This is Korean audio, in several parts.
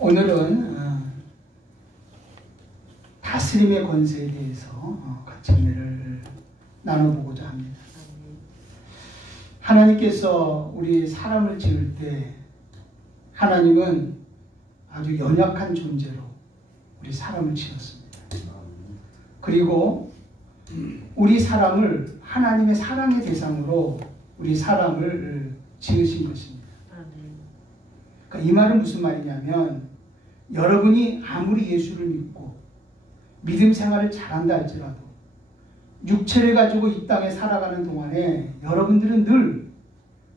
오늘은 다스림의 권세에 대해서 같이 은혜를 나눠보고자 합니다. 하나님께서 우리 사람을 지을 때 하나님은 아주 연약한 존재로 우리 사람을 지었습니다. 그리고 우리 사람을 하나님의 사랑의 대상으로 우리 사람을 지으신 것입니다. 그러니까 이 말은 무슨 말이냐면 여러분이 아무리 예수를 믿고 믿음 생활을 잘한다 할지라도 육체를 가지고 이 땅에 살아가는 동안에 여러분들은 늘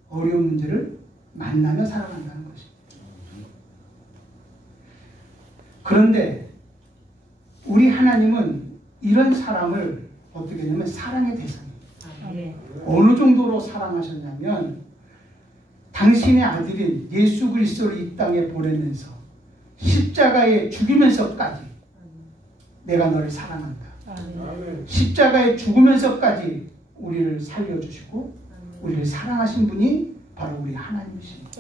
어려운 문제를 만나며 살아간다는 것입니다. 그런데 우리 하나님은 이런 사람을 어떻게 하냐면 사랑의 대상입니다. 어느 정도로 사랑하셨냐면 당신의 아들인 예수 그리스도를 이 땅에 보내면서 십자가에 죽이면서까지 내가 너를 사랑한다. 십자가에 죽으면서까지 우리를 살려주시고 우리를 사랑하신 분이 바로 우리 하나님이십니다.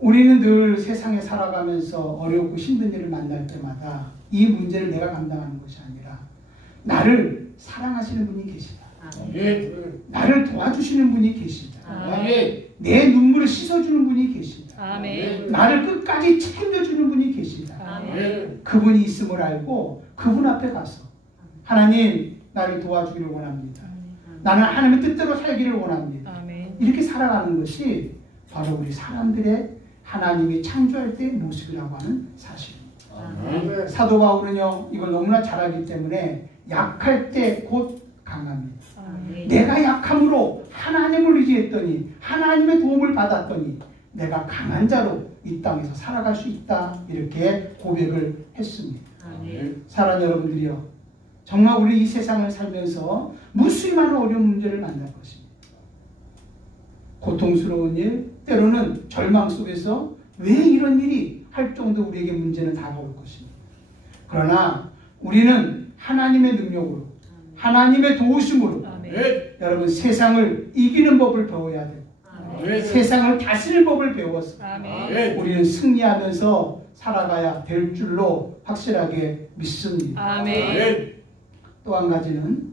우리는 늘 세상에 살아가면서 어렵고 힘든 일을 만날 때마다 이 문제를 내가 감당하는 것이 아니라 나를 사랑하시는 분이 계시다. 나를 도와주시는 분이 계시다. 내 눈물을 씻어주는 분이 계시다. 나를 끝까지 책임져주는 분이 계시다. 그분이 있음을 알고 그분 앞에 가서 하나님 나를 도와주기를 원합니다. 나는 하나님의 뜻대로 살기를 원합니다. 이렇게 살아가는 것이 바로 우리 사람들의 하나님이 창조할 때의 모습이라고 하는 사실입니다. 사도 바울은요 이걸 너무나 잘 알기 때문에 약할 때 곧 강합니다. 내가 약함으로 하나님을 의지했더니 하나님의 도움을 받았더니 내가 강한 자로 이 땅에서 살아갈 수 있다 이렇게 고백을 했습니다. 사랑하는 여러분들이요 정말 우리 이 세상을 살면서 무수히 많은 어려운 문제를 만날 것입니다. 고통스러운 일 때로는 절망 속에서 왜 이런 일이 할 정도 우리에게 문제는 다가올 것입니다. 그러나 우리는 하나님의 능력으로 하나님의 도우심으로 여러분 세상을 이기는 법을 배워야 되고 세상을 다스릴 법을 배워서 우리는 승리하면서 살아가야 될 줄로 확실하게 믿습니다. 또 한 가지는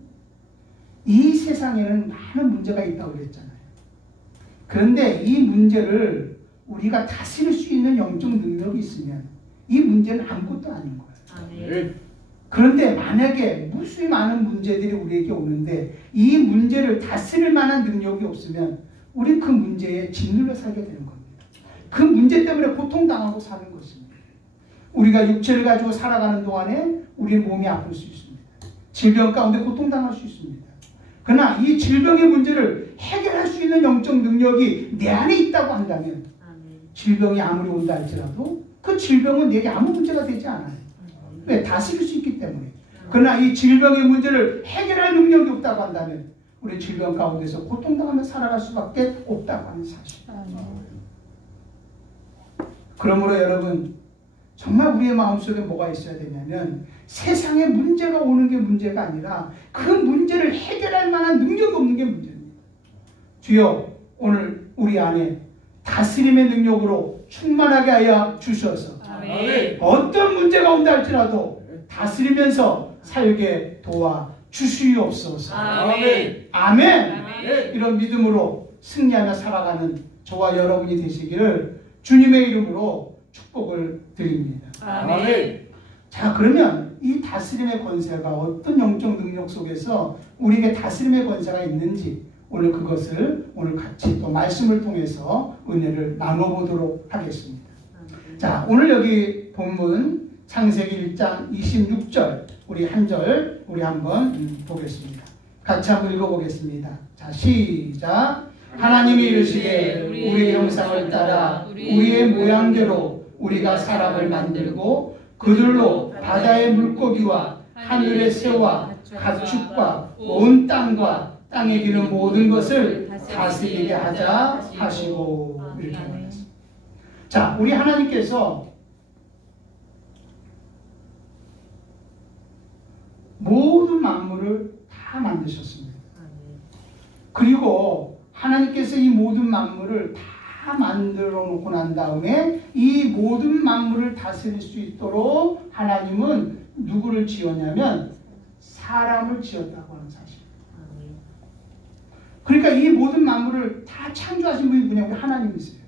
이 세상에는 많은 문제가 있다고 그랬잖아요. 그런데 이 문제를 우리가 다스릴 수 있는 영적 능력이 있으면 이 문제는 아무것도 아닌 거예요. 그런데 만약에 무수히 많은 문제들이 우리에게 오는데 이 문제를 다스릴 만한 능력이 없으면 우리 그 문제에 짓눌려 살게 되는 겁니다. 그 문제 때문에 고통당하고 사는 것입니다. 우리가 육체를 가지고 살아가는 동안에 우리의 몸이 아플 수 있습니다. 질병 가운데 고통당할 수 있습니다. 그러나 이 질병의 문제를 해결할 수 있는 영적 능력이 내 안에 있다고 한다면 질병이 아무리 온다 할지라도 그 질병은 내게 아무 문제가 되지 않아요. 왜? 다스릴 수 있기 때문에. 그러나 이 질병의 문제를 해결할 능력이 없다고 한다면 우리 질병 가운데서 고통당하며 살아갈 수밖에 없다고 하는 사실. 그러므로 여러분 정말 우리의 마음속에 뭐가 있어야 되냐면 세상에 문제가 오는 게 문제가 아니라 그 문제를 해결할 만한 능력이 없는 게 문제입니다. 주여 오늘 우리 안에 다스림의 능력으로 충만하게 하여 주셔서 어떤 문제가 온다 할지라도 다스리면서 살게 도와 주시옵소서. 아멘. 이런 믿음으로 승리하며 살아가는 저와 여러분이 되시기를 주님의 이름으로 축복을 드립니다. 자 그러면 이 다스림의 권세가 어떤 영적 능력 속에서 우리에게 다스림의 권세가 있는지 오늘 그것을 오늘 같이 또 말씀을 통해서 은혜를 나눠보도록 하겠습니다. 자 오늘 여기 본문 창세기 1장 26절 우리 한 절 우리 한번 보겠습니다. 같이 한번 읽어보겠습니다. 자 시작. 하나님이 이르시되 우리의 형상을 따라 우리의 모양대로 우리가 사람을 만들고 그들로 바다의 물고기와 하늘의 새와 가축과 온 땅과 땅에 기는 모든 것을 다스리게 하자 하시고 이렇게 말했습니다. 자 우리 하나님께서 모든 만물을 다 만드셨습니다. 그리고 하나님께서 이 모든 만물을 다 다 만들어 놓고 난 다음에 이 모든 만물을 다스릴 수 있도록 하나님은 누구를 지었냐면 사람을 지었다고 하는 사실. 그러니까 이 모든 만물을 다 창조하신 분이 누구냐면 하나님이세요.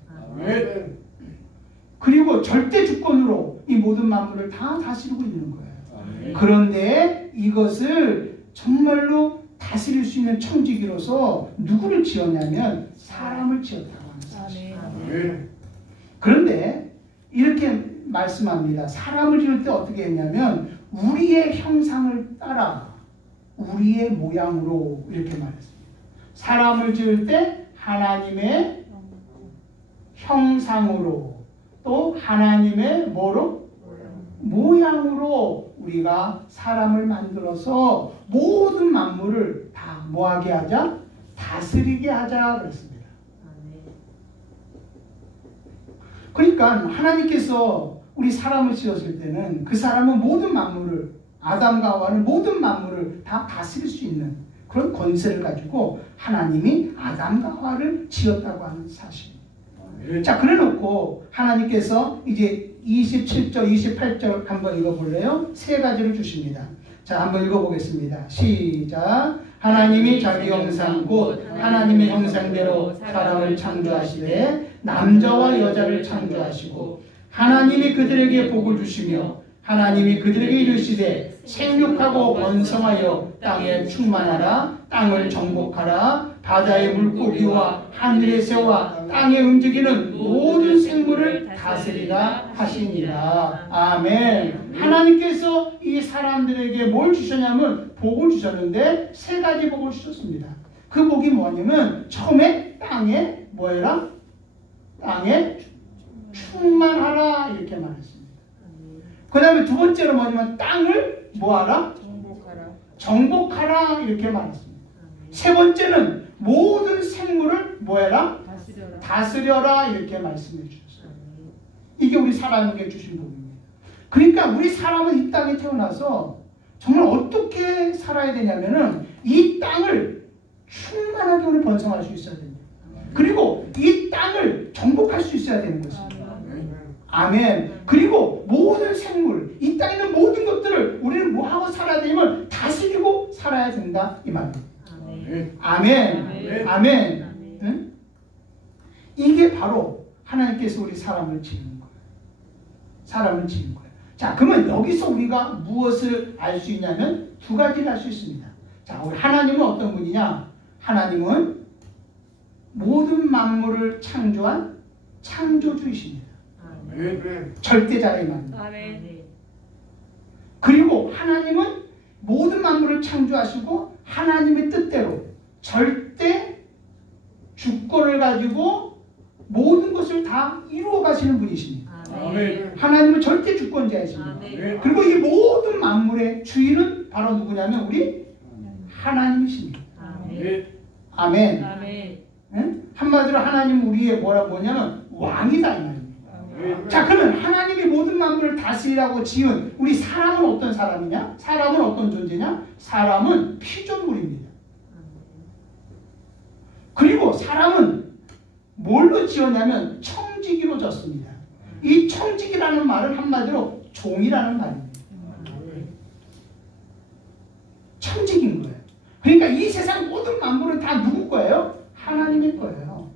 그리고 절대 주권으로 이 모든 만물을 다 다스리고 있는 거예요. 그런데 이것을 정말로 다스릴 수 있는 청지기로서 누구를 지었냐면 사람을 지었다고 하는 사실. 그런데 이렇게 말씀합니다. 사람을 지을 때 어떻게 했냐면 우리의 형상을 따라 우리의 모양으로 이렇게 말했습니다. 사람을 지을 때 하나님의 형상으로 또 하나님의 뭐로? 모양으로 우리가 사람을 만들어서 모든 만물을 다 뭐하게 하자? 다스리게 하자 그랬습니다. 그러니까 하나님께서 우리 사람을 지었을 때는 그 사람은 모든 만물을 아담과 하와는 모든 만물을 다 다스릴 수 있는 그런 권세를 가지고 하나님이 아담과 하와를 지었다고 하는 사실. 자, 그래놓고 하나님께서 이제 27절, 28절 한번 읽어볼래요? 세 가지를 주십니다. 자, 한번 읽어보겠습니다. 시작. 하나님이 자기 형상 곧 하나님의 형상대로 사람을 창조하시되 남자와 여자를 창조하시고 하나님이 그들에게 복을 주시며 하나님이 그들에게 이르시되 생육하고 번성하여 땅에 충만하라. 땅을 정복하라. 바다의 물고기와 하늘의 새와 땅에 움직이는 모든 생물을 다스리라 하시니라. 아멘. 하나님께서 이 사람들에게 뭘 주셨냐면 복을 주셨는데 세 가지 복을 주셨습니다. 그 복이 뭐냐면 처음에 땅에 뭐해라? 땅에 충만하라 이렇게 말했습니다. 그 다음에 두 번째로 뭐냐면 땅을 뭐하라? 정복하라 이렇게 말했습니다. 세 번째는 모든 생물을 뭐해라? 다스려라 이렇게 말씀해 주셨어요. 이게 우리 사람에게 주신 복입니다. 그러니까 우리 사람은 이 땅에 태어나서 정말 어떻게 살아야 되냐면은 이 땅을 충만하게 우리 번성할 수 있어야 됩니다. 그리고 이 땅을 정복할 수 있어야 되는 것입니다. 아멘. 그리고 모든 생물, 이 땅에 있는 모든 것들을 우리는 뭐하고 살아야 되냐면 다스리고 살아야 된다 이 말입니다. 아멘. 아멘. 응? 이게 바로 하나님께서 우리 사람을 지은 거예요. 사람을 지은 거예요. 자, 그러면 여기서 우리가 무엇을 알 수 있냐면 두 가지를 알 수 있습니다. 자, 우리 하나님은 어떤 분이냐? 하나님은 모든 만물을 창조한 창조주이십니다. 절대자의 만. 그리고 하나님은 모든 만물을 창조하시고 하나님의 뜻대로 절대 주권을 가지고 모든 것을 다 이루어 가시는 분이십니다. 하나님은 절대 주권자이십니다. 그리고 이 모든 만물의 주인은 바로 누구냐면 우리 하나님이십니다. 아멘. 응? 한마디로 하나님은 우리의 뭐냐면 왕이다 이 말입니다. 자, 그러면 하나님이 모든 만물을 다스리라고 지은 우리 사람은 어떤 사람이냐? 사람은 어떤 존재냐? 사람은 피조물입니다. 그리고 사람은 뭘로 지었냐면 청지기로 졌습니다. 이 청지기라는 말은 한마디로 종이라는 말입니다. 청지기인 거예요. 그러니까 이 세상 모든 만물은 다 누구 거예요? 하나님의 거예요.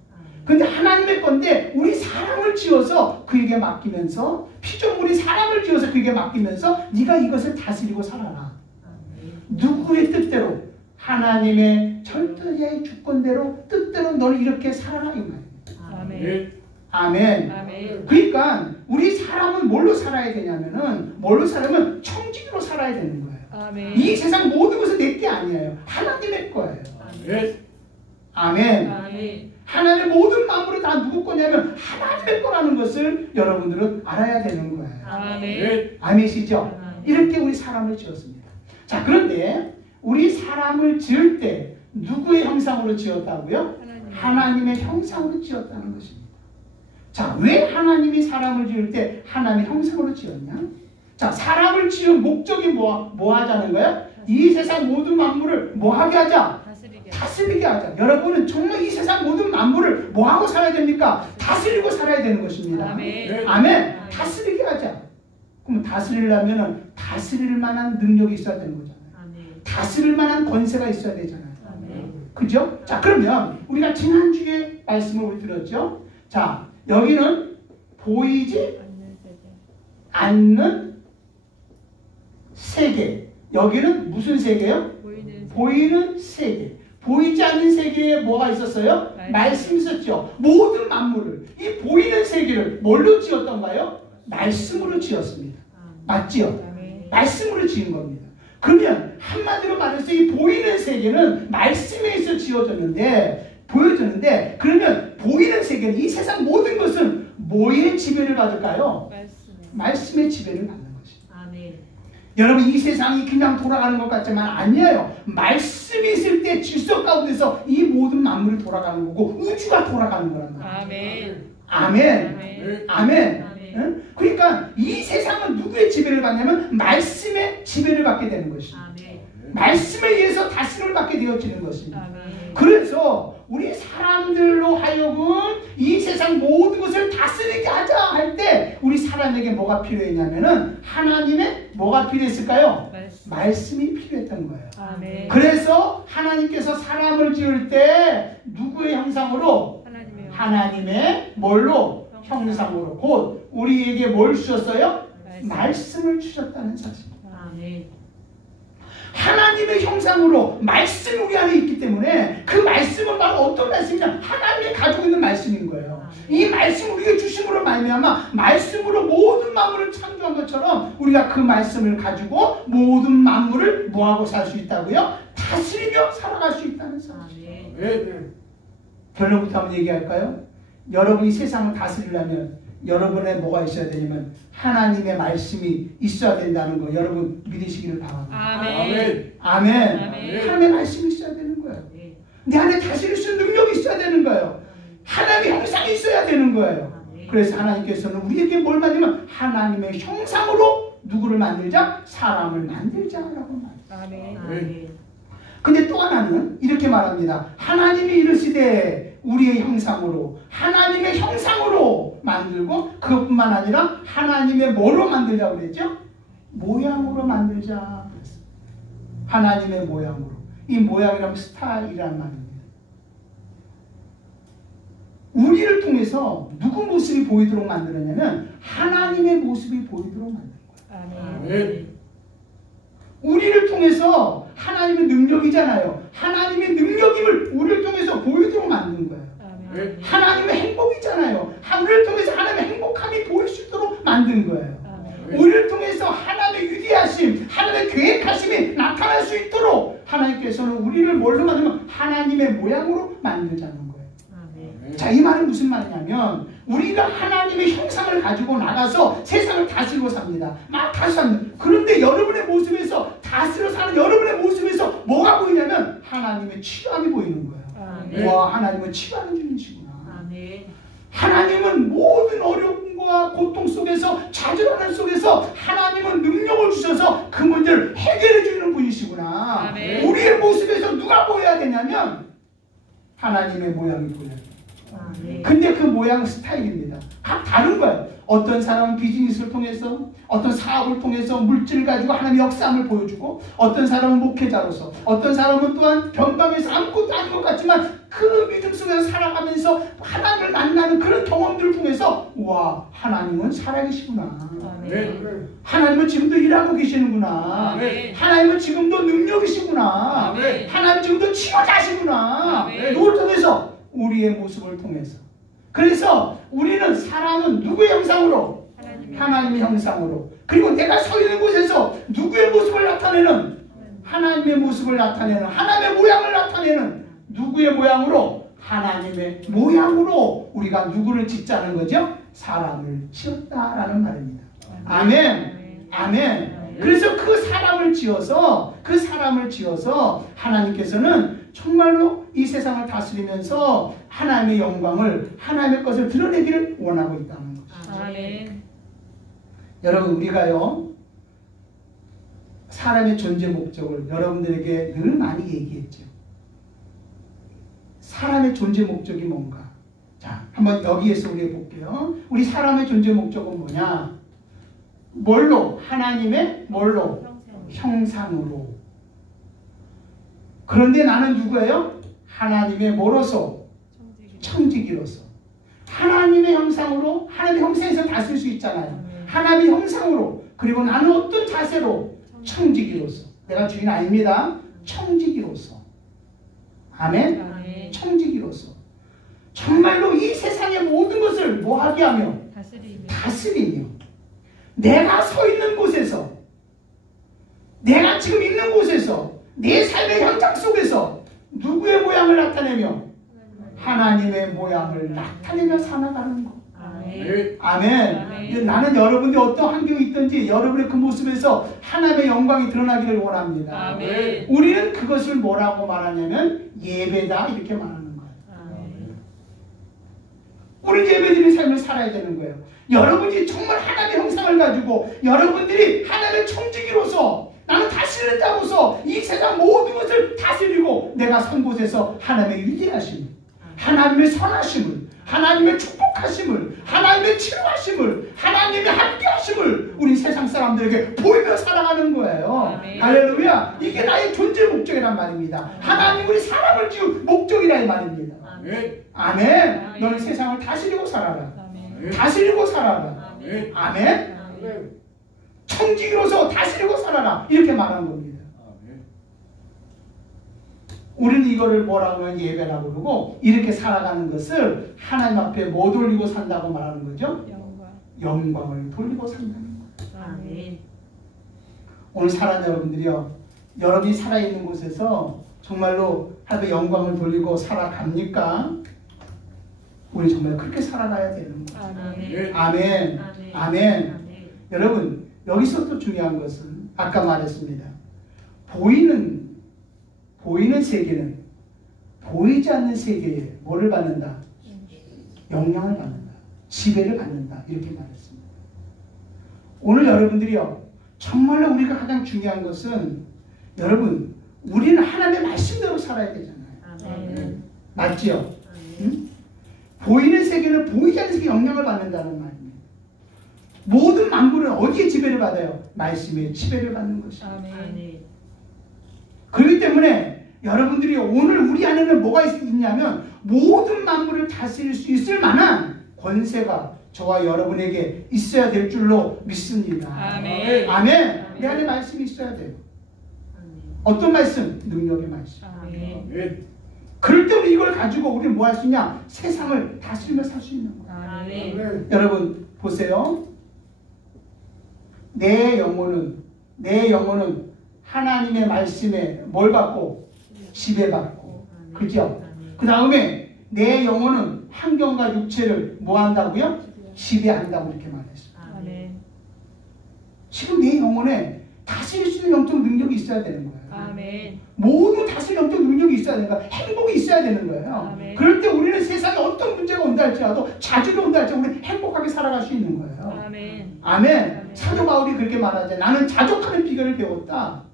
근데 하나님의 건데 우리 사람을 지어서 그에게 맡기면서 피조물이 사람을 지어서 그에게 맡기면서 네가 이것을 다스리고 살아라. 누구의 뜻대로? 하나님의 절대자의 주권대로 뜻대로 너를 이렇게 살아라 이 말이에요. 아멘. 아멘. 그러니까 우리 사람은 뭘로 살아야 되냐면은 뭘로 살면 청지기로 살아야 되는 거예요. 아멘. 이 세상 모든 것은 내 게 아니에요. 하나님의 거예요. 아멘. 아멘. 아멘. 하나님의 모든 만물이 다 누구 거냐면 하나님의 거라는 것을 여러분들은 알아야 되는 거예요. 아멘. 아멘이시죠? 이렇게 우리 사람을 지었습니다. 자, 그런데 우리 사람을 지을 때 누구의 형상으로 지었다고요? 하나님의 형상으로 지었다는 것입니다. 자, 왜 하나님이 사람을 지을 때 하나님의 형상으로 지었냐? 자, 사람을 지은 목적이 뭐 하자는 거야? 이 세상 모든 만물을 뭐하게 하자? 다스리게. 다스리게 하자. 여러분은 정말 이 세상 모든 만물을 뭐하고 살아야 됩니까? 다스리고 살아야 되는 것입니다. 아멘. 아멘. 다스리게 하자. 그럼 다스리려면 다스릴 만한 능력이 있어야 되는 거잖아요. 아멘. 다스릴 만한 권세가 있어야 되잖아요. 아멘. 그죠? 자, 그러면 우리가 지난주에 말씀을 우리 들었죠? 자, 여기는 보이지 않는 세계. 여기는 무슨 세계요? 보이는 세계. 보이지 않는 세계에 뭐가 있었어요? 말씀이 있었죠. 모든 만물을, 이 보이는 세계를 뭘로 지었던가요? 말씀으로 지었습니다. 맞지요? 말씀으로 지은 겁니다. 그러면 한마디로 말해서 이 보이는 세계는 말씀에 의해서 지어졌는데, 보여졌는데, 그러면 보이는 세계는, 이 세상 모든 것은 뭐의 지배를 받을까요? 말씀의 지배를 받는 것입니다. 아멘. 여러분, 이 세상이 그냥 돌아가는 것 같지만 아니에요. 말씀이 있을 때 질서 가운데서 이 모든 만물이 돌아가는 거고 우주가 돌아가는 거란 말이에요. 아멘. 아멘. 아멘. 응? 그러니까 이 세상은 누구의 지배를 받냐면 말씀의 지배를 받게 되는 것입니다. 아멘. 말씀에 의해서 다스림을 받게 되어지는 것입니다. 아멘. 그래서 우리 사람들로 하여금 이 세상 모든 것을 다스리게 하자 할 때 우리 사람에게 뭐가 필요했냐면은 하나님의 뭐가 필요했을까요? 말씀이 필요했던 거예요. 아멘. 그래서 하나님께서 사람을 지을 때 누구의 형상으로? 하나님의 뭘로? 형상으로. 곧 우리에게 뭘 주셨어요? 말씀을 주셨다는 사실입니다. 아멘. 하나님의 형상으로 말씀이 우리 안에 있기 때문에 그 말씀은 바로 어떤 말씀이냐? 하나님이 가지고 있는 말씀인 거예요. 이 말씀을 우리에게 주심으로 말미암아 말씀으로 모든 만물을 창조한 것처럼 우리가 그 말씀을 가지고 모든 만물을 뭐하고 살 수 있다고요? 다스리며 살아갈 수 있다는 사실이에요. 결론부터 한번 얘기할까요? 여러분이 세상을 다스리려면 여러분의 뭐가 있어야 되냐면 하나님의 말씀이 있어야 된다는 거 여러분 믿으시기를 바랍니다. 아멘. 아멘. 아멘. 하나님의 말씀이 있어야 되는 거예요. 내 안에 다스릴 수 있는 능력이 있어야 되는 거예요. 하나님의 형상이 있어야 되는 거예요. 그래서 하나님께서는 우리에게 뭘 만들면 하나님의 형상으로 누구를 만들자? 사람을 만들자라고 말해요. 아멘. 근데 또 하나는 이렇게 말합니다. 하나님이 이르시되 우리의 형상으로 하나님의 형상으로 만들고 그것뿐만 아니라 하나님의 뭐로 만들자고 그랬죠? 모양으로 만들자 그랬어요. 하나님의 모양으로. 이 모양이라면 스타일이란 말입니다. 우리를 통해서 누구 모습이 보이도록 만들었냐면 하나님의 모습이 보이도록 만든 거예요. 아멘. 우리를 통해서 하나님의 능력이잖아요. 하나님의 능력임을 우리를 통해서 보이도록 만든 거예요. 아멘. 하나님의 행복이잖아요. 우리를 통해서 하나님의 행복함이 보일 수 있도록 만든 거예요. 아멘. 우리를 통해서 하나님의 위대하심, 하나님의 계획하심이 나타날 수 있도록 하나님께서는 우리를 뭘로 만들면 하나님의 모양으로 만들자는 거예요. 아멘. 자, 이 말은 무슨 말이냐면 우리가 하나님의 형상을 가지고 나가서 세상을 다스리고 삽니다. 막 다스립니다. 그런데 여러분의 모습에서 다스려 사는 여러분의 모습에서 뭐가 보이냐면 하나님의 치유함이 보이는 거예요. 아멘. 와, 하나님은 치유하는 중이시구나. 아멘. 하나님은 모든 어려움과 고통 속에서 좌절하는 속에서 하나님은 능력을 주셔서 그 문제를 해결해 주는 분이시구나. 아멘. 우리의 모습에서 누가 보여야 되냐면 하나님의 모양이 보여야 돼요. 아멘. 근데 그 모양 스타일입니다. 각 다른 거예요. 어떤 사람은 비즈니스를 통해서 어떤 사업을 통해서 물질을 가지고 하나님의 역사함을 보여주고 어떤 사람은 목회자로서 어떤 사람은 또한 변방에서 아무것도 아닌 것 같지만 그 믿음 속에서 살아가면서 하나님을 만나는 그런 경험들을 통해서 와, 하나님은 살아계시구나. 아멘. 하나님은 지금도 일하고 계시는구나. 아멘. 하나님은 지금도 능력이시구나. 아멘. 하나님 지금도 치유자시구나. 아멘. 누구를 통해서? 우리의 모습을 통해서. 그래서 우리는 사람은 누구의 형상으로? 하나님의 형상으로. 그리고 내가 서 있는 곳에서 누구의 모습을 나타내는? 하나님의 모습을 나타내는, 하나님의 모양을 나타내는 누구의 모양으로? 하나님의 모양으로 우리가 누구를 짓자는 거죠? 사람을 지었다라는 말입니다. 아멘. 아멘. 그래서 그 사람을 지어서 하나님께서는 정말로 이 세상을 다스리면서 하나님의 영광을, 하나님의 것을 드러내기를 원하고 있다는 것이죠. 아멘. 여러분, 우리가요 사람의 존재 목적을 여러분들에게 늘 많이 얘기했죠. 사람의 존재 목적이 뭔가? 자, 한번 여기에서 우리 볼게요. 우리 사람의 존재 목적은 뭐냐? 뭘로? 하나님의 뭘로? 형상으로. 그런데 나는 누구예요? 하나님의 뭐로서? 청지기로서. 하나님의 형상으로, 하나님의 형상에서 다스릴 수 있잖아요. 하나님의 형상으로. 그리고 나는 어떤 자세로? 청지기로서. 내가 주인 아닙니다. 청지기로서. 아멘? 아멘. 청지기로서. 정말로 이 세상의 모든 것을 뭐하게 하며? 다스리며. 내가 서 있는 곳에서, 내가 지금 있는 곳에서, 내 삶의 현장 속에서 누구의 모양을 나타내며? 하나님의 모양을 나타내며 살아가는 것. 아멘. 아멘. 아멘. 나는 여러분들이 어떤 환경이 있든지 여러분의 그 모습에서 하나님의 영광이 드러나기를 원합니다. 아멘. 우리는 그것을 뭐라고 말하냐면 예배다 이렇게 말하는 거예요. 아멘. 우리는 예배드리는 삶을 살아야 되는 거예요. 여러분이 정말 하나님의 형상을 가지고 여러분들이 하나님의 청지기로서 나는 다스리는 자로서 이 세상 모든 것을 다스리고 내가 선 곳에서 하나님의 위대하심을, 하나님의 선하심을, 하나님의 축복하심을, 하나님의 치료하심을, 하나님의 함께하심을 우리 세상 사람들에게 보이며 살아가는 거예요. 아멘. 할렐루야. 이게 나의 존재 목적이란 말입니다. 하나님 우리 사람을 지은 목적이라 이 말입니다. 아멘. 아멘. 너는 세상을 다스리고 살아라. 아멘. 다스리고 살아라. 아멘. 아멘. 아멘. 청지기로서 다스리고 살아라. 이렇게 말하는 겁니다. 아멘. 우리는 이거를 뭐라고 하면 예배라고 그러고 이렇게 살아가는 것을 하나님 앞에 뭐 돌리고 산다고 말하는 거죠? 영광을 돌리고 산다는 거예요. 아멘. 오늘 사랑하는 여러분들이요. 여러분이 살아있는 곳에서 정말로 하나님의 영광을 돌리고 살아갑니까? 우리 정말 그렇게 살아가야 되는 거예요. 아멘. 아멘. 아멘. 아멘. 여러분 여기서 또 중요한 것은 아까 말했습니다. 보이는 세계는 보이지 않는 세계에 뭐를 받는다? 영향을 받는다. 지배를 받는다. 이렇게 말했습니다. 오늘 여러분들이요. 정말로 우리가 가장 중요한 것은 여러분 우리는 하나님의 말씀대로 살아야 되잖아요. 아멘. 맞지요? 응? 보이는 세계는 보이지 않는 세계에 영향을 받는다는 말입니다. 모든 만물은 어디에 지배를 받아요? 말씀에 지배를 받는 것입니다. 아멘. 그렇기 때문에 여러분들이 오늘 우리 안에는 뭐가 있냐면 모든 만물을 다스릴 수 있을 만한 권세가 저와 여러분에게 있어야 될 줄로 믿습니다. 아멘. 아멘. 내 안에 말씀이 있어야 돼요. 어떤 말씀? 능력의 말씀. 아멘. 아멘. 그럴 때 우리 이걸 가지고 우리는 뭐 할 수 있냐? 세상을 다스리며 살 수 있는 거예요. 아멘. 여러분 보세요. 내 영혼은 하나님의 말씀에 뭘 받고? 지배받고. 그죠? 그 다음에 내 영혼은 환경과 육체를 뭐 한다고요? 지배한다고 이렇게 말했어요. 아멘. 지금 내 영혼에 다스릴 수 있는 영적 능력이 있어야 되는 거예요. 아멘. 모든 다스릴 영적 능력이 있어야 되는 거예요. 행복이 있어야 되는 거예요. 아멘. 그럴 때 우리는 세상에 어떤 문제가 온다 할지라도 자질이 온다 할지라도 우리는 행복하게 살아갈 수 있는 거예요. 아멘. 아멘. 사도 바울이 그렇게 말하죠. 나는 자족하는 비결을 배웠다.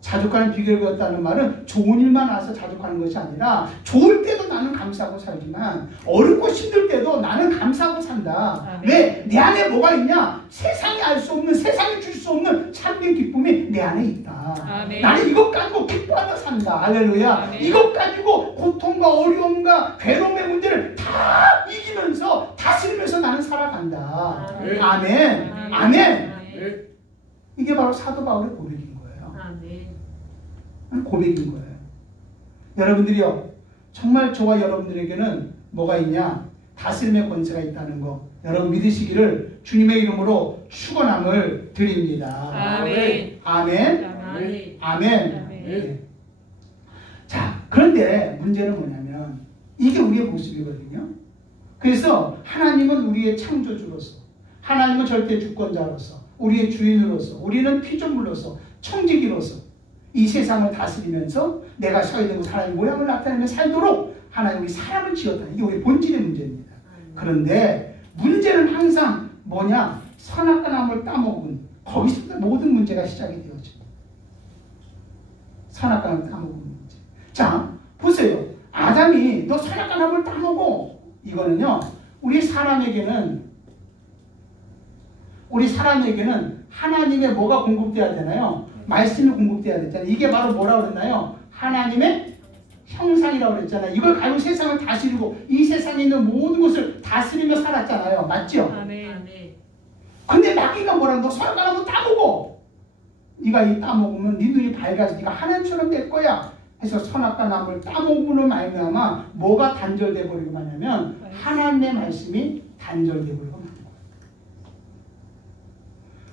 자족하는 비결을 배웠다는 말은 좋은 일만 와서 자족하는 것이 아니라 좋을 때도 나는 감사하고 살지만 어렵고 힘들 때도 나는 감사하고 산다. 아멘. 왜? 내 안에 뭐가 있냐? 세상이 알 수 없는, 세상이 줄 수 없는 참된 기쁨이 내 안에 있다. 아멘. 나는 이것 가지고 기뻐하며 산다. 할렐루야. 아멘. 이것 가지고 고통과 어려움과 괴로움의 문제를 다 이기면서 다스리면서 나는 살아간다. 아멘. 아멘. 아멘. 아멘. 아멘. 이게 바로 사도 바울의 고백인 거예요. 아멘. 고백인 거예요. 여러분들이요. 정말 저와 여러분들에게는 뭐가 있냐? 다스림의 권세가 있다는 거. 여러분 믿으시기를 주님의 이름으로 축원함을 드립니다. 아멘. 아멘. 아멘. 아멘. 아멘. 네. 자, 그런데 문제는 뭐냐면 이게 우리의 모습이거든요. 그래서 하나님은 우리의 창조주로서, 하나님은 절대 주권자로서, 우리의 주인으로서, 우리는 피조물로서, 청지기로서 이 세상을 다스리면서 내가 서 있는 곳 하나님의 모양을 나타내며 살도록 하나님이 사람을 지었다. 이게 우리 본질의 문제입니다. 그런데 문제는 항상 뭐냐? 선악과 나무를 따먹은 거기서부터 모든 문제가 시작이 되어집니다. 선악과를 따먹은 문제. 자, 보세요. 아담이 너 선악과 나무를 따먹어. 이거는요, 우리 사람에게는 하나님의 뭐가 공급돼야 되나요? 말씀이 공급돼야 되잖아요. 이게 바로 뭐라고 그랬나요? 하나님의 형상이라고 그랬잖아요. 이걸 가지고 세상을 다스리고 이 세상에 있는 모든 것을 다스리며 살았잖아요. 맞죠? 아멘. 근데 마귀가 뭐라고 너 선악과 나무 따먹어. 네가 이 따먹으면 네 눈이 밝아서 네가 하나님처럼 될 거야. 해서 선악과 나무를 따먹으로 말미암아 뭐가 단절돼 버리고 마냐면 하나님의 말씀이 단절돼 버리고 마는 거예요.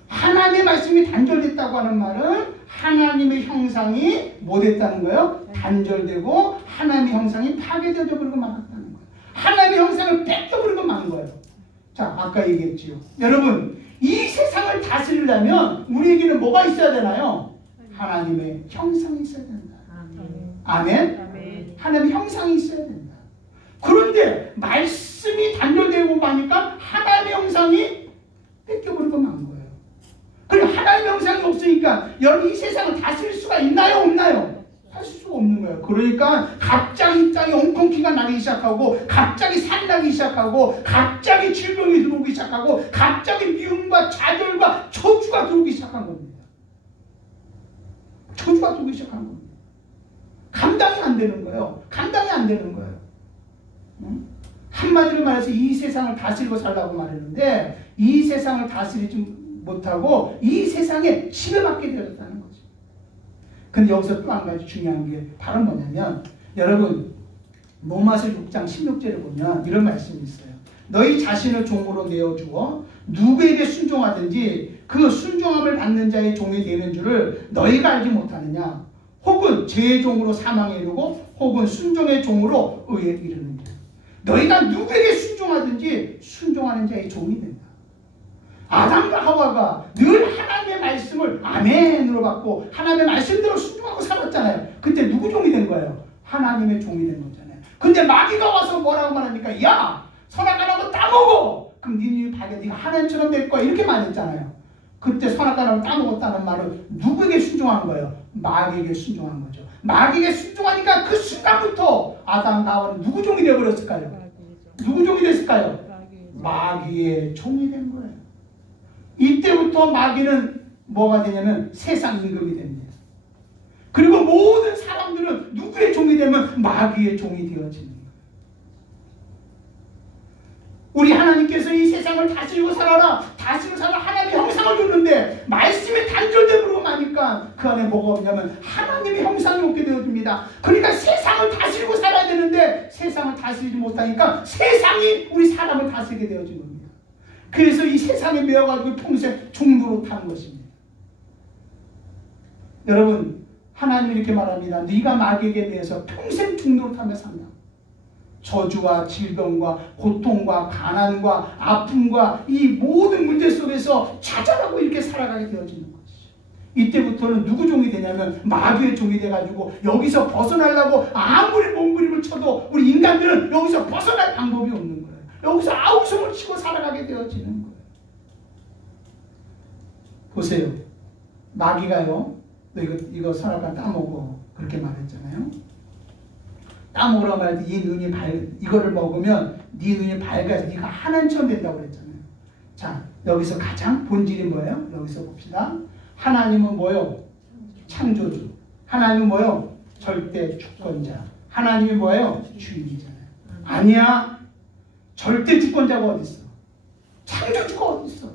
하나님의 말씀이 단절됐다고 하는 말은 하나님의 형상이 뭐 됐다는 거예요? 단절되고 하나님의 형상이 파괴되어 버리고 말았다는 거예요. 하나님의 형상을 뺏겨버리고 마는 거예요. 자, 아까 얘기했지요. 여러분, 이 세상을 다스리려면 우리에게는 뭐가 있어야 되나요? 하나님의 형상이 있어야 된다. 아멘? 아멘. 하나님의 형상이 있어야 된다. 그런데 말씀이 단절되고 마니까 하나님의 형상이 뺏겨버리고 만 거예요. 그럼 하나님의 형상이 없으니까 여러분 이 세상을 다스릴 수가 있나요? 없나요? 다스릴 수가 없는 거예요. 그러니까 갑자기 이 땅에 엉겅퀴가 나기 시작하고 갑자기 산이 나기 시작하고 갑자기 질병이 들어오기 시작하고 갑자기 미움과 좌절과 저주가 들어오기 시작한 겁니다. 저주가 들어오기 시작한 겁니다. 감당이 안 되는 거예요. 감당이 안 되는 거예요. 한마디로 말해서 이 세상을 다스리고 살라고 말했는데 이 세상을 다스리지 못하고 이 세상에 지배받게 되었다는 거죠. 근데 여기서 또 한 가지 중요한 게 바로 뭐냐면 여러분 로마서 6장 16절에 보면 이런 말씀이 있어요. 너희 자신을 종으로 내어주어 누구에게 순종하든지 그 순종함을 받는 자의 종이 되는 줄을 너희가 알지 못하느냐. 혹은 죄의 종으로 사망에 이르고 혹은 순종의 종으로 의에 이르느냐. 너희가 누구에게 순종하든지 순종하는 자의 종이 된다. 아담과 하와가 늘 하나님의 말씀을 아멘으로 받고 하나님의 말씀대로 순종하고 살았잖아요. 그때 누구 종이 된 거예요? 하나님의 종이 된 거잖아요. 근데 마귀가 와서 뭐라고 말합니까? 야! 선악과 나무 따먹어! 그럼 네 눈이 밝아 네가 하나님처럼 될 거야. 이렇게 말했잖아요. 그때 선악과 나무 따먹었다는 말은 누구에게 순종한 거예요? 마귀에게 순종한 거죠. 마귀에게 순종하니까 그 순간부터 아담과 하와는 누구 종이 되어버렸을까요? 누구 종이 됐을까요? 마귀의 종이 된 거예요. 이때부터 마귀는 뭐가 되냐면 세상 임금이 됩니다. 그리고 모든 사람들은 누구의 종이 되면 마귀의 종이 되어집니다. 우리 하나님께서 이 세상을 다스리고 살아라. 다스리고 살아라. 하나님의 형상을 줬는데 말씀이 단절되고 마니까 그 안에 뭐가 없냐면 하나님의 형상이 없게 되어집니다. 그러니까 세상을 다스리고 살아야 되는데 세상을 다스리지 못하니까 세상이 우리 사람을 다스리게 되어진 겁니다. 그래서 이 세상에 매여가지고 평생 종로로 타는 것입니다. 여러분 하나님이 이렇게 말합니다. 네가 마귀에게 매여서 평생 종로로 타며 산다. 저주와 질병과 고통과 가난과 아픔과 이 모든 문제 속에서 좌절하고 이렇게 살아가게 되어지는 것이죠. 이때부터는 누구 종이 되냐면 마귀의 종이 돼가지고 여기서 벗어나려고 아무리 몸부림을 쳐도 우리 인간들은 여기서 벗어날 방법이 없는 거예요. 여기서 아우성을 치고 살아가게 되어지는 거예요. 보세요. 마귀가요. 너 이거 선악과 따먹어. 그렇게 말했잖아요. 따먹으라고 말할 때 이 눈이 이거를 먹으면 네 눈이 밝아서 네가 하나님처럼 된다고 그랬잖아요. 자, 여기서 가장 본질이 뭐예요? 여기서 봅시다. 하나님은 뭐예요? 창조주. 하나님은 뭐예요? 절대 주권자. 하나님이 뭐예요? 주인이잖아요. 아니야. 절대 주권자가 어디 있어? 창조주가 어디 있어?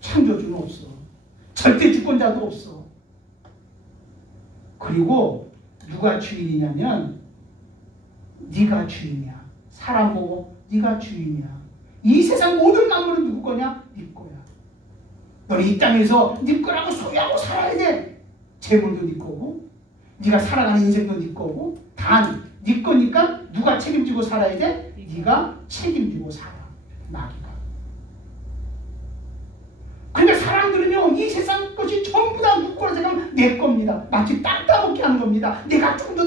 창조주는 없어. 절대 주권자도 없어. 그리고 누가 주인이냐면 네가 주인이야. 사람 보고 네가 주인이야. 이 세상 모든 만물은 누구 거냐? 네 거야. 너는 이 땅에서 네 거라고 소유하고 살아야 돼. 재물도 네 거고 네가 살아가는 인생도 네 거고 단 네 거니까 누가 책임지고 살아야 돼? 네가 책임지고 살아. 마귀가. 근데 사람들은요 이 세상 것이 전부 다 누구 거라 생각하면 내 겁니다. 마치 땅 따먹게 하는 겁니다. 내가 좀 더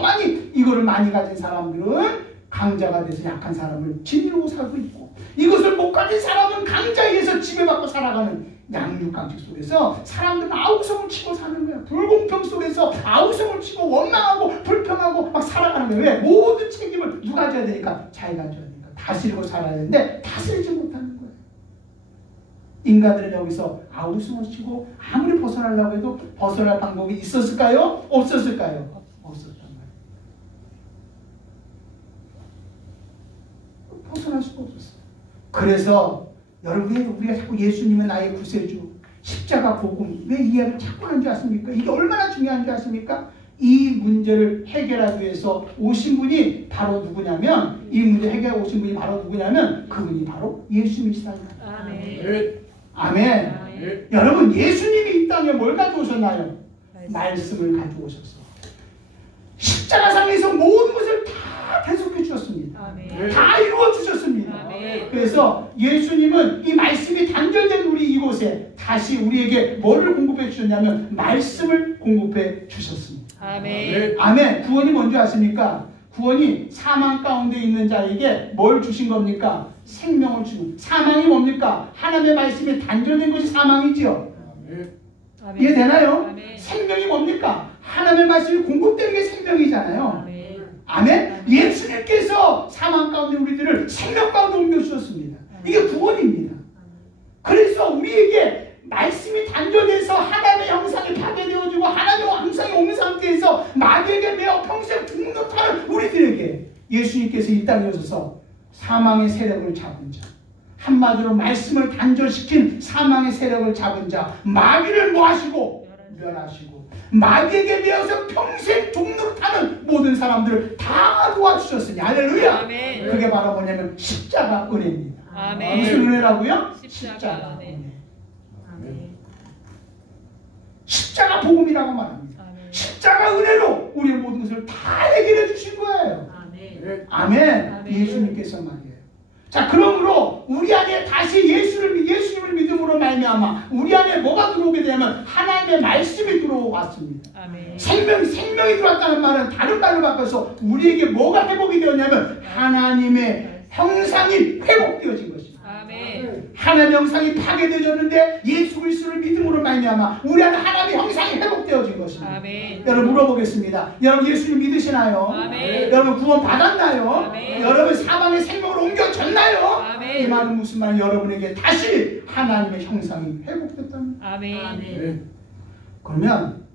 많이 이거를 많이 가진 사람들은 강자가 돼서 약한 사람을 짓누르고 살고 있고, 이것을 못 가진 사람은 강자에 의해서 지배받고 살아가는 양육강식 속에서 사람들은 아우성을 치고 사는 거야. 불공평 속에서 아우성을 치고 원망하고 불평하고 막 살아가는 거야. 왜? 모든 책임을 누가 져야 되니까? 자기가 져야 되니까. 다스리고 살아야 되는데 다스리지 못하는 거야. 인간들은 여기서 아우성을 치고 아무리 벗어나려고 해도 벗어날 방법이 있었을까요? 없었을까요? 없었단 말이에요. 벗어날 수가 없었어요. 그래서 여러분, 왜 우리가 자꾸 예수님은 나의 구세주, 십자가 복음, 왜 이 이야기를 자꾸 하는 줄 아십니까? 이게 얼마나 중요한 줄 아십니까? 이 문제를 해결하기 위해서 오신 분이 바로 누구냐면, 이 문제 해결하고 오신 분이 바로 누구냐면, 그분이 바로 예수님이시다. 아멘. 아멘. 아멘. 여러분, 예수님이 이 땅에 뭘 가져오셨나요? 말씀을 가져오셨어. 십자가상에서 모든 것을 다 대속해 주셨습니다. 아멘. 다 이루어 주셨습니다. 아멘. 그래서 예수님은 이 말씀이 단절된 우리 이곳에 다시 우리에게 뭐를 공급해 주셨냐면 말씀을 공급해 주셨습니다. 아멘. 아멘. 구원이 뭔지 아십니까? 구원이 사망 가운데 있는 자에게 뭘 주신 겁니까? 생명을 주는. 사망이 뭡니까? 하나님의 말씀이 단절된 것이 사망이지요. 아멘. 이해되나요? 아멘. 생명이 뭡니까? 하나님의 말씀이 공급되는 게 생명이잖아요. 아멘. 아멘. 예수님께서 사망 가운데 우리들을 생명 가운데 옮겨주셨습니다. 이게 구원입니다. 그래서 우리에게 말씀이 단절돼서 하나님의 형상이 파괴되어지고 하나님의 형상이 없는 상태에서 마귀에게 매어 평생 죽는 듯한 우리들에게 예수님께서 이 땅에 오셔서 사망의 세력을 잡은 자, 한마디로 말씀을 단절시킨 사망의 세력을 잡은 자, 마귀를 뭐하시고 멸하시고 마귀에게 매어서 평생 종노릇하는 모든 사람들을 다 도와주셨으니 할렐루야. 아멘. 그게 바로 뭐냐면 십자가 은혜입니다. 아멘. 무슨 은혜라고요? 십자가 은혜. 은혜. 아멘. 십자가 복음이라고 말합니다. 아멘. 십자가 은혜로 우리의 모든 것을 다 해결해 주신 거예요. 아멘. 아멘. 아멘. 예수님께서 말이에요. 자, 그러므로 우리 안에 다시 예수님을 믿음으로 말미암아 우리 안에 뭐가 들어오게 되면 하나님의 말씀이 들어왔습니다. 아멘. 생명이 들어왔다는 말은 다른 말로 바꿔서 우리에게 뭐가 회복이 되었냐면 하나님의 형상이 회복되어진 것입니다. 아멘. 하나님의 형상이 파괴되어졌는데 예수 그리스도를 믿음으로 말미암아 우리 안에 하나님의 형상이 회복되어진 것입니다. 아멘. 여러분 물어보겠습니다. 여러분 예수님 믿으시나요? 아멘. 여러분 구원 받았나요? 아멘. 여러분 사망의 생명으로 옮겨졌나요? 아멘. 이 말은 무슨 말? 여러분에게 다시 하나님의 형상이 회복됐다는 거예요. 아멘. 그러면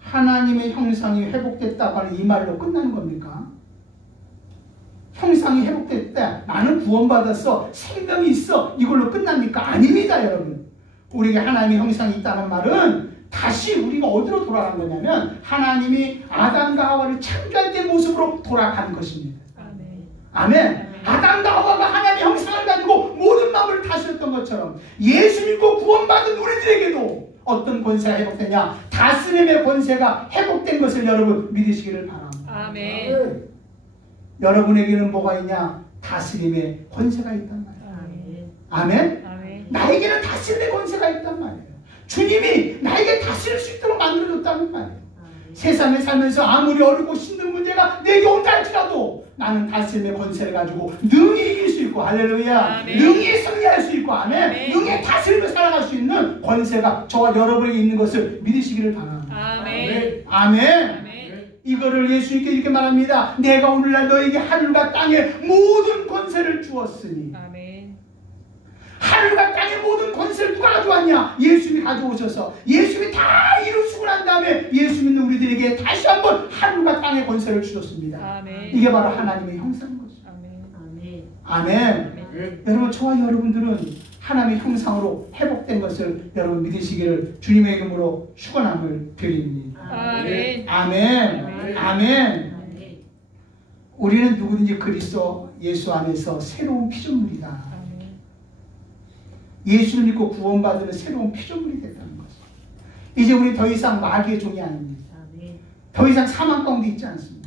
하나님의 형상이 회복됐다고 하는 이 말로 끝나는 겁니까? 형상이 회복됐다. 나는 구원받았어. 생명이 있어. 이걸로 끝납니까? 아닙니다, 여러분. 우리에게 하나님의 형상이 있다는 말은 다시 우리가 어디로 돌아간 거냐면 하나님이 아담과 하와를 창조할 때 모습으로 돌아간 것입니다. 아멘. 아멘. 아담과 하와가 하나님의 형상을 가지고 모든 마음을 다스렸던 것처럼 예수 믿고 구원받은 우리들에게도 어떤 권세가 회복되냐? 다스림의 권세가 회복된 것을 여러분 믿으시기를 바랍니다. 아멘. 여러분에게는 뭐가 있냐? 다스림의 권세가 있단 말이에요. 아멘? 아멘. 나에게는 다스림의 권세가 있단 말이에요. 주님이 나에게 다스릴 수 있도록 만들어줬다는 말이에요. 세상에 살면서 아무리 어렵고 힘든 문제가 내게 온다 할지라도 나는 다스림의 권세를 가지고 능히 이길 수 있고 할렐루야. 아멘. 능히 승리할 수 있고 아멘. 아멘. 능히 다스리며 살아갈 수 있는 권세가 저와 여러분에게 있는 것을 믿으시기를 바랍니다. 아멘. 아멘. 아멘. 이거를 예수님께 이렇게 말합니다. 내가 오늘날 너에게 하늘과 땅의 모든 권세를 주었으니. 아멘. 하늘과 땅의 모든 권세를 누가 가져왔냐? 예수님이 가져오셔서 예수님이 다 이루시고 난 다음에 예수 믿는 우리들에게 다시 한번 하늘과 땅의 권세를 주셨습니다. 아멘. 이게 바로 하나님의 형상인 것이죠. 아멘. 아멘. 여러분 저와 여러분들은 하나님의 형상으로 회복된 것을 여러분 믿으시기를 주님의 이름으로 축원함을 드립니다. 아멘. 아멘. 아멘. 우리는 누구든지 그리스도 예수 안에서 새로운 피조물이다. 아멘. 예수를 믿고 구원받으면 새로운 피조물이 됐다는 것이죠. 이제 우리 더 이상 마귀의 종이 아닙니다. 더 이상 사망 가운데 있지 않습니다.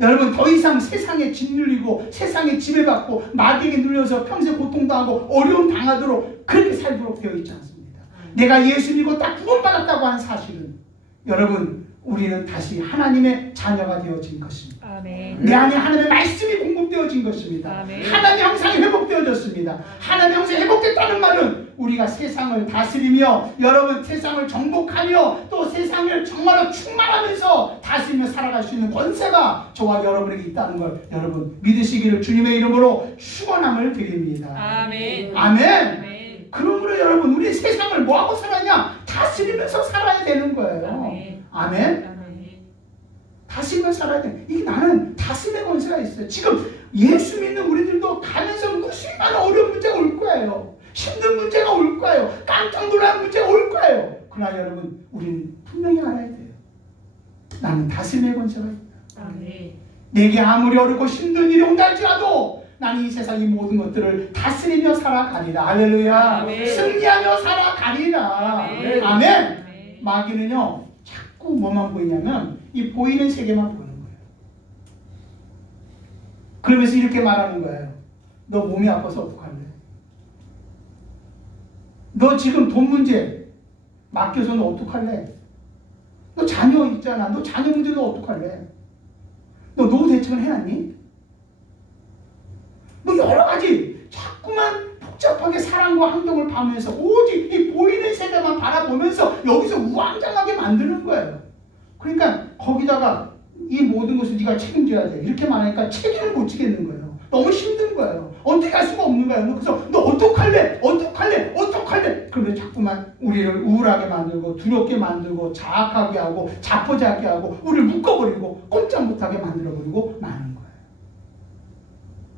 여러분 더 이상 세상에 짓눌리고 세상에 지배받고 마귀에게 눌려서 평생 고통당하고 어려움 당하도록 그렇게 살도록 되어 있지 않습니다. 내가 예수 믿고 딱 구원받았다고 하는 사실은 여러분 우리는 다시 하나님의 자녀가 되어진 것입니다. 아멘. 내 안에 하나님의 말씀이 공급되어진 것입니다. 아멘. 하나님의 형상이 회복되어졌습니다. 하나님의 형상이 회복됐다는 말은 우리가 세상을 다스리며 여러분 세상을 정복하며 또 세상을 정말로 충만하면서 다스리며 살아갈 수 있는 권세가 저와 여러분에게 있다는 걸 여러분 믿으시기를 주님의 이름으로 축원함을 드립니다. 아멘. 아멘. 아멘. 그러므로 여러분 우리 세상을 뭐하고 살았냐? 다스리면서 살아야 되는 거예요. 아멘. 아멘. 아멘. 다스리면서 살아야 돼. 이게 나는 다스림의 권세가 있어요. 지금 예수 믿는 우리들도 가면서 무수히 많은 어려운 문제가 올 거예요. 힘든 문제가 올 거예요. 깜짝 놀라는 문제가 올 거예요. 그러나 여러분 우리는 분명히 알아야 돼요. 나는 다스림의 권세가 있다. 아멘. 내게 아무리 어렵고 힘든 일이 온다 할지라도 나는 이 세상 이 모든 것들을 다스리며 살아가리라. 할렐루야. 아멘. 승리하며 살아가리라. 아멘. 아멘. 아멘. 마귀는요 자꾸 뭐만 보이냐면 이 보이는 세계만 보는 거예요. 그러면서 이렇게 말하는 거예요. 너 몸이 아파서 어떡할래? 너 지금 돈 문제 맡겨서 너 어떡할래? 너 자녀 있잖아. 너 자녀 문제도 어떡할래? 너 노후 대책을 해놨니? 뭐 여러 가지 자꾸만 복잡하게 사랑과 환경을 봐면서 오직 이 보이는 세계만 바라보면서 여기서 우왕좌왕하게 만드는 거예요. 그러니까 거기다가 이 모든 것을 네가 책임져야 돼. 이렇게 말하니까 책임을 못 지겠는 거예요. 너무 힘든 거예요. 어떻게 할 수가 없는 거예요. 그래서 너 어떡할래? 어떡할래? 어떡할래? 그러면서 자꾸만 우리를 우울하게 만들고 두렵게 만들고 자학하게 하고 자포자기하게 하고 우리를 묶어버리고 꼼짝 못하게 만들어버리고 마는 거예요.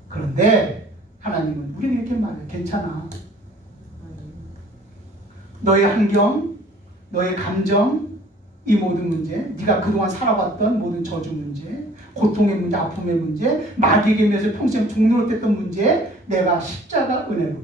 그런데 하나님은 우리는 이렇게 말해요. 괜찮아. 너의 환경, 너의 감정, 이 모든 문제, 네가 그동안 살아왔던 모든 저주 문제, 고통의 문제, 아픔의 문제, 마귀에게 매서 평생 종노릇했던 문제, 내가 십자가 은혜로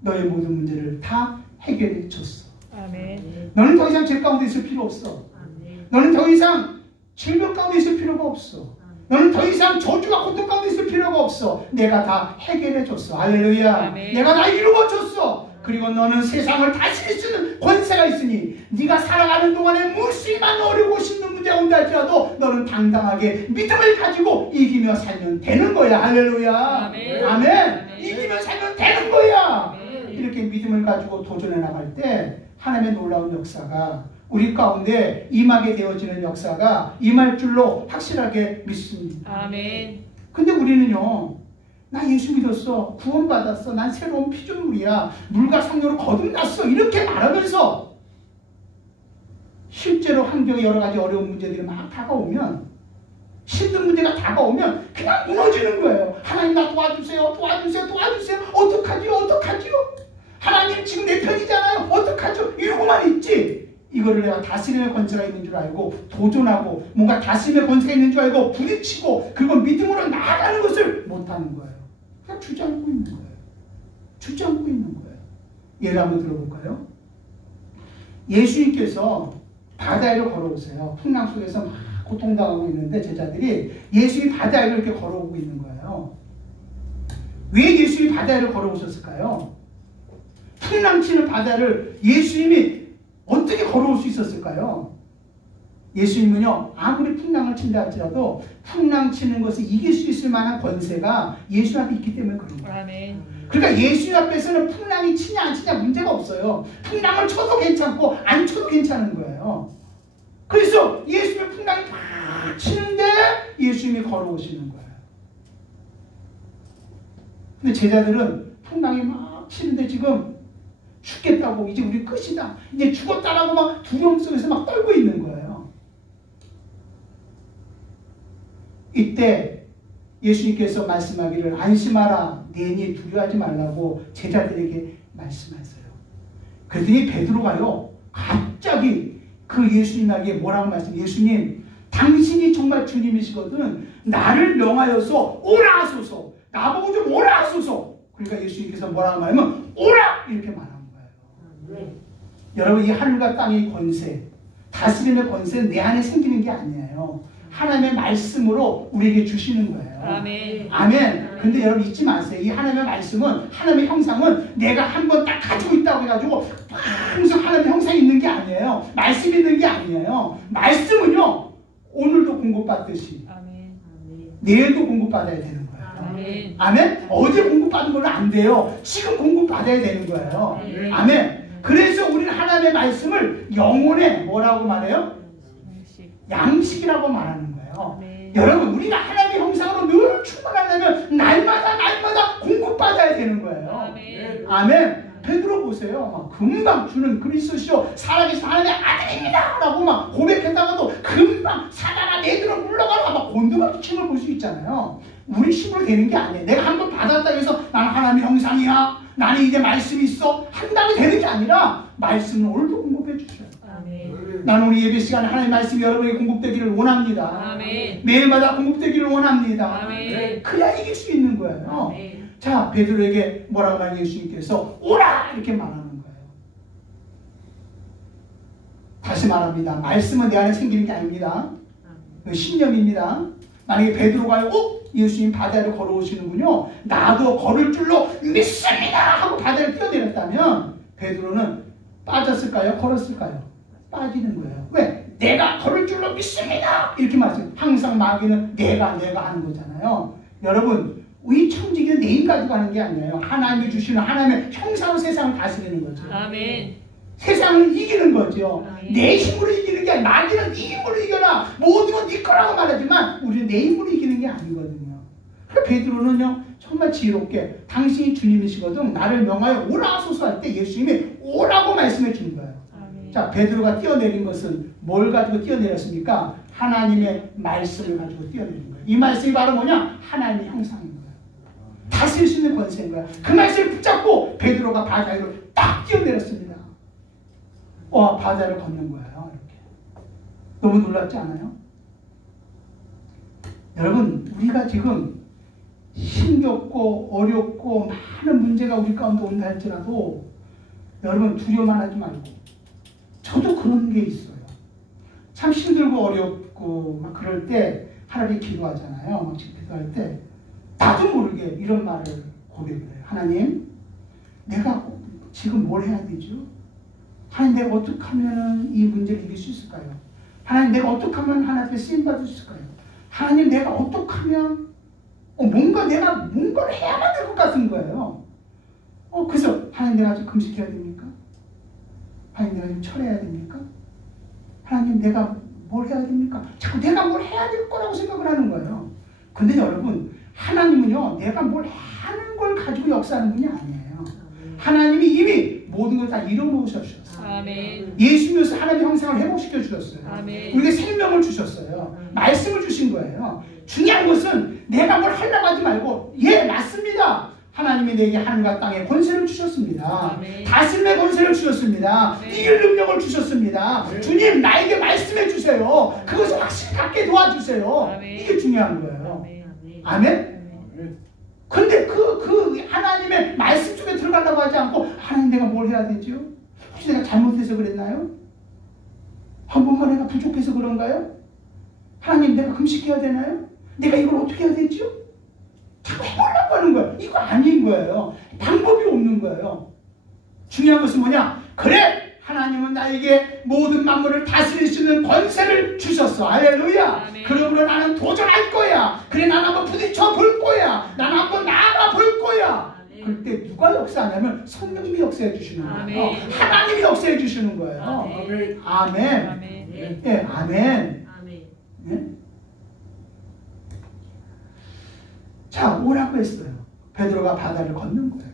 너의 모든 문제를 다 해결해 줬어. 아멘. 너는 더 이상 죄 가운데 있을 필요 없어. 아멘. 너는 더 이상 질병 가운데 있을 필요가 없어. 너는 더 이상 저주와 고통 가운데 있을 필요가 없어. 내가 다 해결해 줬어. 할렐루야. 아멘. 내가 다 이루어 줬어. 그리고 너는 세상을 다스릴 수 있는 권세가 있으니 네가 살아가는 동안에 무심한 어려고 힘든 문제가 온다 할지라도 너는 당당하게 믿음을 가지고 이기며 살면 되는 거야. 할렐루야. 아멘. 아멘. 아멘. 이기며 살면 되는 거야. 아멘. 이렇게 믿음을 가지고 도전해 나갈 때 하나님의 놀라운 역사가 우리 가운데 임하게 되어지는 역사가 임할 줄로 확실하게 믿습니다. 아멘. 근데 우리는요, 나 예수 믿었어, 구원받았어, 난 새로운 피조물이야, 물과 성령으로 거듭났어, 이렇게 말하면서 실제로 환경에 여러 가지 어려운 문제들이 막 다가오면, 힘든 문제가 다가오면 그냥 무너지는 거예요. 하나님 나 도와주세요, 도와주세요, 도와주세요. 어떡하지요? 하나님 지금 내 편이잖아요. 어떡하죠? 이러고만 있지. 이거를 내가 다스림의 권세가 있는 줄 알고 도전하고 뭔가 다스림의 권세가 있는 줄 알고 부딪히고 그리고 믿음으로 나아가는 것을 못하는 거예요. 그냥 주저앉고 있는 거예요. 주저앉고 있는 거예요. 예를 한번 들어볼까요? 예수님께서 바다 위로 걸어오세요. 풍랑 속에서 막 고통당하고 있는데 제자들이 예수님이 바다 위로 이렇게 걸어오고 있는 거예요. 왜 예수님이 바다 위로 걸어오셨을까요? 풍랑치는 바다를 예수님이 어떻게 걸어올 수 있었을까요? 예수님은요, 아무리 풍랑을 친다 할지라도 풍랑 치는 것을 이길 수 있을 만한 권세가 예수 앞에 있기 때문에 그런 거예요. 아멘. 그러니까 예수 앞에서는 풍랑이 치냐 안 치냐 문제가 없어요. 풍랑을 쳐도 괜찮고 안 쳐도 괜찮은 거예요. 그래서 예수님의 풍랑이 막 치는데 예수님이 걸어오시는 거예요. 근데 제자들은 풍랑이 막 치는데 지금 죽겠다고, 이제 우리 끝이다, 이제 죽었다라고 막 두려움 속에서 막 떨고 있는 거예요. 이때 예수님께서 말씀하기를 안심하라, 내니 두려워하지 말라고 제자들에게 말씀하세요. 그랬더니 베드로가요 갑자기 그 예수님에게 뭐라고 말씀해요? 예수님, 당신이 정말 주님이시거든 나를 명하여서 오라 하소서, 나보고 좀 오라 하소서. 그러니까 예수님께서 뭐라고 말하면 오라 이렇게 말합니다. 여러분, 이 하늘과 땅의 권세, 다스림의 권세는 내 안에 생기는 게 아니에요. 하나님의 말씀으로 우리에게 주시는 거예요. 아멘. 아멘. 근데 여러분 잊지 마세요. 이 하나님의 말씀은, 하나님의 형상은 내가 한번 딱 가지고 있다고 해가지고 항상 하나님의 형상이 있는 게 아니에요. 말씀이 있는 게 아니에요. 말씀은요, 오늘도 공급받듯이 아멘. 내일도 공급받아야 되는 거예요. 아멘. 아멘? 어제 공급받은 걸로 안 돼요. 지금 공급받아야 되는 거예요. 네. 아멘. 그래서 우리는 하나님의 말씀을 영혼의 뭐라고 말해요? 양식이라고 말하는 거예요. 네. 여러분, 우리가 하나님의 형상으로 늘 충만하려면 날마다 공급받아야 되는 거예요. 아멘. 아멘. 베드로 보세요. 막 금방 주는 그리스도시요 살아계신 하나님의 아들입니다 라고 막 고백했다가도 금방 사단아 내들어 물러가라 막 곤두박질 치는 걸 볼 수 있잖아요. 우리 힘으로 되는 게 아니에요. 내가 한번 받았다 해서 나는 하나님의 형상이야, 나는 이제 말씀이 있어 한다고 되는 게 아니라 말씀은 오늘도 공급해 주셔요. 아멘. 나는 우리 예배 시간에 하나님의 말씀이 여러분에게 공급되기를 원합니다. 아멘. 매일마다 공급되기를 원합니다. 아멘. 그래야 이길 수 있는 거예요. 아멘. 자, 베드로에게 뭐라고 말하는 예수님께서 오라! 이렇게 말하는 거예요. 다시 말합니다. 말씀은 내 안에 생기는 게 아닙니다. 신념입니다. 만약에 베드로가 예수님 바다를 걸어오시는군요. 나도 걸을 줄로 믿습니다! 하고 바다를 뛰어내렸다면 베드로는 빠졌을까요? 걸었을까요? 빠지는 거예요. 왜? 내가 걸을 줄로 믿습니다! 이렇게 말해요. 항상 마귀는 내가 하는 거잖아요. 여러분, 이 청지기는 내 힘 가지고 하는 게 아니에요. 하나님이 주시는 하나님의 형상으로 세상을 다스리는 거죠. 아멘. 세상을 이기는 거죠. 아멘. 내 힘으로 이기는 게 아니라 마귀는 네 힘으로 이겨라. 모든 건 네 거라고 말하지만 우리는 내 힘으로 이기는 게 아니거든요. 그러니까 베드로는요 정말 지혜롭게 당신이 주님이시거든 나를 명하여 오라소서 할 때 예수님이 오라고 말씀해 주는 거예요. 아멘. 자, 베드로가 뛰어내린 것은 뭘 가지고 뛰어내렸습니까? 하나님의 말씀을 가지고 뛰어내린 거예요. 이 말씀이 바로 뭐냐? 하나님의 형상인 거예요. 다스릴 수 있는 권세인 거예요. 그 말씀을 붙잡고 베드로가 바다 위로 딱 뛰어내렸습니다. 바다를 걷는 거예요. 이렇게. 너무 놀랍지 않아요? 여러분, 우리가 지금 힘겹고 어렵고 많은 문제가 우리 가운데 온다 할지라도 여러분 두려워만 하지 말고 저도 그런 게 있어요. 참 힘들고 어렵고 막 그럴 때 하나님 기도하잖아요. 막 기도할 때 나도 모르게 이런 말을 고백을 해요. 하나님, 내가 지금 뭘 해야 되죠? 하나님, 내가 어떻게 하면 이 문제를 이길 수 있을까요? 하나님, 내가 어떻게 하면 하나님 앞에 쓰임받을 수 있을까요? 하나님, 내가 어떻게 하면 내가 뭔가를 해야만 될 것 같은 거예요. 그래서 하나님, 내가 좀 금식해야 됩니까? 하나님, 내가 좀 철해야 됩니까? 하나님, 내가 뭘 해야 됩니까? 자꾸 내가 뭘 해야 될 거라고 생각을 하는 거예요. 근데 여러분, 하나님은요 내가 뭘 하는 걸 가지고 역사하는 분이 아니에요. 하나님이 이미 모든 걸 다 이뤄놓으셨어요. 아멘. 예수님께서 하나님의 형상을 회복시켜 주셨어요. 아멘. 우리에게 생명을 주셨어요. 말씀을 주신 거예요. 중요한 것은 내가 뭘 하려고 하지 말고 맞습니다. 하나님이 내게 하늘과 땅에 권세를 주셨습니다. 아멘. 다스림의 권세를 주셨습니다. 아멘. 이길 능력을 주셨습니다. 주님, 나에게 말씀해 주세요. 그것을 확실히 갖게 도와주세요. 아멘. 이게 중요한 거예요. 아멘. 아멘? 근데 그 하나님의 말씀 속에 들어가려고 하지 않고 하나님, 내가 뭘 해야 되죠? 혹시 내가 잘못해서 그랬나요? 한 번만 내가 부족해서 그런가요? 하나님, 내가 금식해야 되나요? 내가 이걸 어떻게 해야 되죠? 자꾸 해보려고 하는 거예요. 이거 아닌 거예요. 방법이 없는 거예요. 중요한 것은 뭐냐? 그래! 하나님은 나에게 모든 만물을 다스릴 수 있는 권세를 주셨어. 할렐루야. 아멘. 그러므로 나는 도전할 거야. 그래, 나는 한번 부딪혀 볼 거야. 나는 한번 나아가 볼 거야. 아멘. 그때 누가 역사하냐면 성령님이 역사해 주시는 거예요. 아멘. 하나님이 역사해 주시는 거예요. 아멘. 아멘. 아멘. 예, 아멘. 아멘. 예? 자, 오라고 했어요. 베드로가 바다를 걷는 거예요.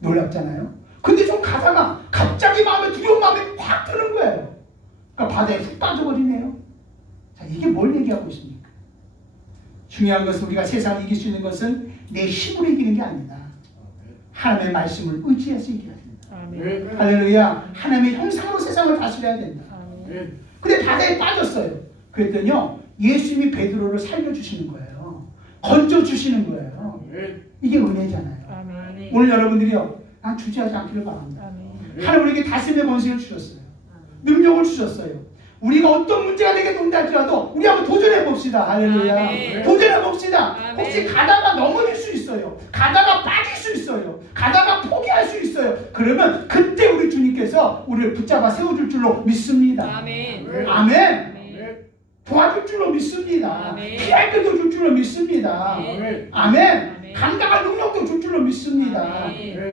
놀랍잖아요. 근데 좀 가다가 갑자기 두려운 마음이 확 드는 거예요. 그러니까 바다에 훅 빠져버리네요. 자, 이게 뭘 얘기하고 있습니까? 중요한 것은 우리가 세상을 이길 수 있는 것은 내 힘으로 이기는 게 아니다. 하나님의 말씀을 의지해서 이겨야 된다. 아멘. 할렐루야. 하나님의 형상으로 세상을 다스려야 된다. 아멘. 근데 바다에 빠졌어요. 그랬더니요, 예수님이 베드로를 살려주시는 거예요. 건져주시는 거예요. 이게 은혜잖아요. 아멘. 오늘 여러분들이요, 난 주저하지 않기를 바랍니다. 아멘. 하나님 우리에게 다스림의 권세를 주셨어요. 능력을 주셨어요. 우리가 어떤 문제가 되게 된다 할지라도 우리 한번 도전해 봅시다. 할렐루야. 아멘. 도전해 봅시다. 아멘. 혹시 가다가 넘어질 수 있어요. 가다가 빠질 수 있어요. 가다가 포기할 수 있어요. 그러면 그때 우리 주님께서 우리를 붙잡아 세워줄 줄로 믿습니다. 아멘. 아멘. 아멘. 도와줄 줄로 믿습니다. 아멘. 피할 때도 줄 줄로 믿습니다. 아멘. 아멘. 아멘. 감당할 능력도 줄 줄로 믿습니다. 아멘.